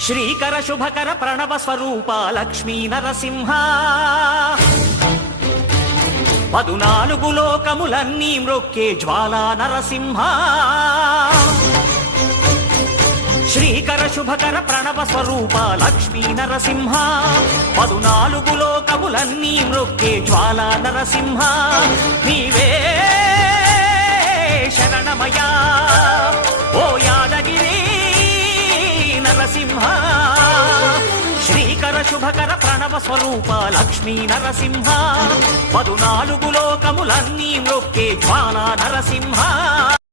శ్రీకర శుభకర ప్రణవ స్వరూప లక్ష్మీ నరసింహ 14 లోకములన్నీ మ్రొక్కే జ్వాలా నరసింహ శ్రీకర శుభకర ప్రణవ స్వరూప లక్ష్మీ నరసింహ 14 లోకములన్నీ మ్రొక్కే జ్వాలా నరసింహ నీవే శరణమయా ఓ యాదగిరి నరసింహ శ్రీకర శుభకర ప్రణవ స్వరూప లక్ష్మీ నరసింహ 14 లోకములన్నీ మ్రొక్కే జ్వాలా నరసింహ